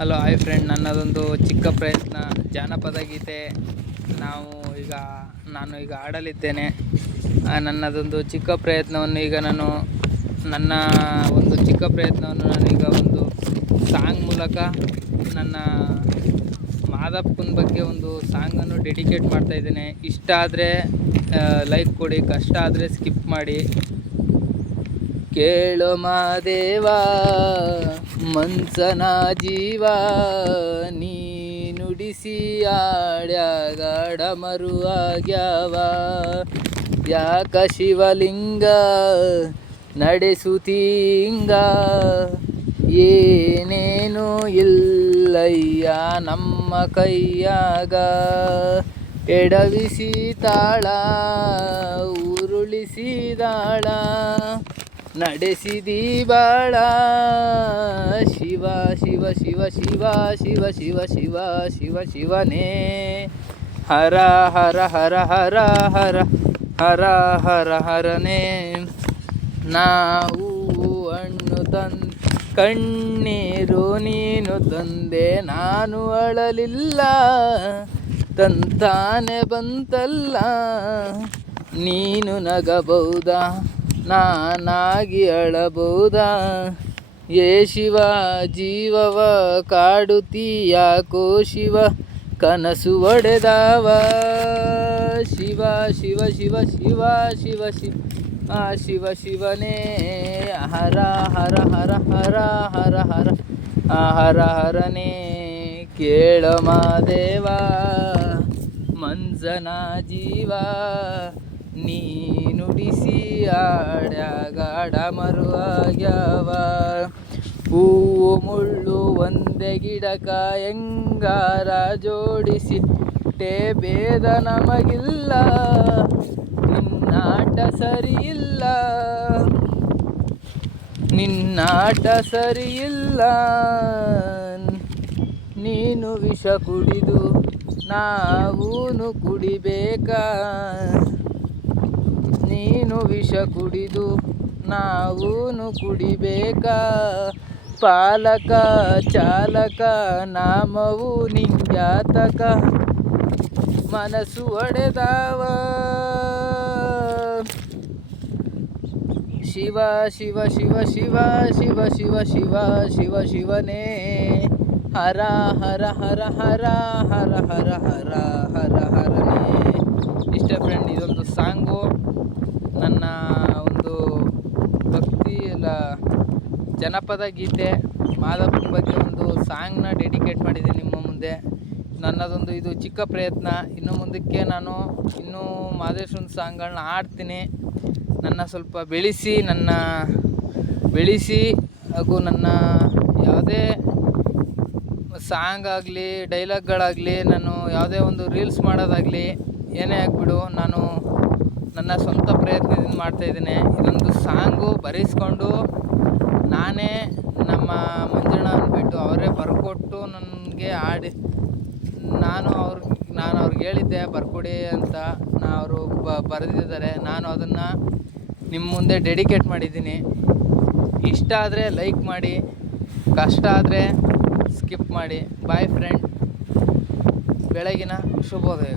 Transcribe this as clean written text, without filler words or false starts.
Hello hi friend, ನನ್ನದೊಂದು ಚಿಕ್ಕ ಪ್ರಯತ್ನ ಜಾನಪದ ಗೀತೆ ನಾನು ಈಗ ಹಾಡಲಿದ್ದೇನೆ. ನನ್ನದೊಂದು ಚಿಕ್ಕ ಪ್ರಯತ್ನವನ್ನು ನನ್ನ ಒಂದು ಚಿಕ್ಕ ಪ್ರಯತ್ನವನ್ನು ನಾನೀಗ ಒಂದು ಸಾಂಗ್ ಮೂಲಕ ನನ್ನ ಮಾದಪ್ಪನ ಬಗ್ಗೆ ಒಂದು ಸಾಂಗನ್ನು ಡೆಡಿಕೇಟ್ ಮಾಡ್ತಾಯಿದ್ದೇನೆ. ಇಷ್ಟ ಆದರೆ ಲೈಕ್ ಕೊಡಿ, ಕಷ್ಟ ಆದರೆ ಸ್ಕಿಪ್ ಮಾಡಿ. ಕೇಳೋ ಮಾದೇವ ಮನ್ಸನ ಜೀವ, ನೀ ನುಡಿಸಿ ಆಡ್ಯಾಗಾಡ ಮರುವಾಗ್ಯಾವ. ಯಾಕ ಶಿವಲಿಂಗ ನಡೆಸುತ್ತೀಂಗ, ಏನೇನು ಇಲ್ಲಯ್ಯ ನಮ್ಮ ಕೈಯಾಗ. ಎಡವಿಸಿ ತಾಳ ಉರುಳಿಸಿದಾಳ, ನಡೆಸಿದಿ ಬಾಳ. ಶಿವ ಶಿವ ಶಿವ ಶಿವ ಶಿವ ಶಿವ ಶಿವ ಶಿವ ಶಿವನೇ. ಹರ ಹರ ಹರ ಹರ ಹರ ಹರ ಹರ ಹರನೇ. ನಾವು ಹಣ್ಣು ಕಣ್ಣೀರು ನೀನು ತಂದೆ, ನಾನು ಅಳಲಿಲ್ಲ ತಂತಾನೆ ಬಂತಲ್ಲ. ನೀನು ನಗಬಹುದಾ, ನಾನಾಗಿ ಅಳಬಹುದಾ. ಏ ಶಿವ ಜೀವವ ಕಾಡುತ್ತೀಯಾಕೋ ಶಿವ, ಕನಸು ಒಡೆದಾವ. ಶಿವ ಶಿವ ಶಿವ ಶಿವ ಶಿವ ಶಿವ ಶಿವ ಶಿವನೇ. ಹರ ಹರ ಹರ ಹರ ಹರ ಹರ ಹರ ಹರನೇ. ಕೇಳ ಮಾದೇವ ಮನ್ಸನ ಜೀವ, ನೀ ನುಡಿಸಿ ಆಡ್ಯಾಗಾಡ ಮರುವಾಗ್ಯಾವ. ಹೂವು ಮುಳ್ಳು ಒಂದೇ ಗಿಡಕ ಹೆಂಗಾರ ಜೋಡಿಸಿಟ್ಟೆ, ಭೇದ ನಮಗಿಲ್ಲ ನಿನ್ನಾಟ ಸರಿಯಿಲ್ಲ, ನಿನ್ನಾಟ ಸರಿಯಿಲ್ಲ. ನೀನು ವಿಷ ಕುಡಿದು ನಾವೂನು ಕುಡಿಬೇಕಾ, ನೀನು ವಿಷ ಕುಡಿದು ನಾವೂನು ಕುಡಿಬೇಕಾ. ಪಾಲಕ ಚಾಲಕ ನಾಮವು ನಿಂಗ್ಯಾತಕ, ಮನಸ್ಸು ಒಡೆದಾವ. ಶಿವ ಶಿವ ಶಿವ ಶಿವ ಶಿವ ಶಿವ ಶಿವ ಶಿವ ಶಿವನೇ. ಹರ ಹರ ಹರ ಹರ ಹರ ಹರ ಹರ ಹರ ಹರನೇ. ಇಷ್ಟ ಫ್ರೆಂಡ್, ಇದೊಂದು ಸಾಂಗು ನನ್ನ ಒಂದು ಭಕ್ತಿ ಜನಪದ ಗೀತೆ ಮಾದಪ್ಪನ ಬಗ್ಗೆ ಒಂದು ಸಾಂಗ್ನ ಡೆಡಿಕೇಟ್ ಮಾಡಿದ್ದೀನಿ ನಿಮ್ಮ ಮುಂದೆ. ನನ್ನದೊಂದು ಇದು ಚಿಕ್ಕ ಪ್ರಯತ್ನ. ಇನ್ನು ಮುಂದಕ್ಕೆ ನಾನು ಇನ್ನೂ ಮಾದೇಶ್ವರನ ಸಾಂಗ್ಗಳನ್ನ ಹಾಡ್ತೀನಿ. ನನ್ನ ಸ್ವಲ್ಪ ಬೆಳೆಸಿ ಹಾಗೂ ನನ್ನ ಯಾವುದೇ ಸಾಂಗ್ ಆಗಲಿ ಡೈಲಾಗ್ಗಳಾಗಲಿ, ನಾನು ಯಾವುದೇ ಒಂದು ರೀಲ್ಸ್ ಮಾಡೋದಾಗಲಿ ಏನೇ ಆಗಿಬಿಡು, ನಾನು ನನ್ನ ಸ್ವಂತ ಪ್ರಯತ್ನದಿಂದ ಮಾಡ್ತಾಯಿದ್ದೇನೆ. ಇದೊಂದು ಸಾಂಗು ಬರೆಸ್ಕೊಂಡು ನಾನೇ ನಮ್ಮ ಮಂಜಣ್ಣ ಬಿಟ್ಟು ಅವರೇ ಬರ್ಕೊಟ್ಟು ನನಗೆ ಹಾಡಿ, ನಾನು ಅವ್ರಿಗೆ ಹೇಳಿದ್ದೆ ಬರ್ಕೊಡಿ ಅಂತ. ಅವರು ಬರೆದಿದ್ದಾರೆ. ನಾನು ಅದನ್ನು ನಿಮ್ಮ ಮುಂದೆ ಡೆಡಿಕೇಟ್ ಮಾಡಿದ್ದೀನಿ. ಇಷ್ಟ ಆದರೆ ಲೈಕ್ ಮಾಡಿ, ಕಷ್ಟ ಆದರೆ ಸ್ಕಿಪ್ ಮಾಡಿ. ಬಾಯ್ ಫ್ರೆಂಡ್, ಬೆಳಗಿನ ಶುಭೋದಯ.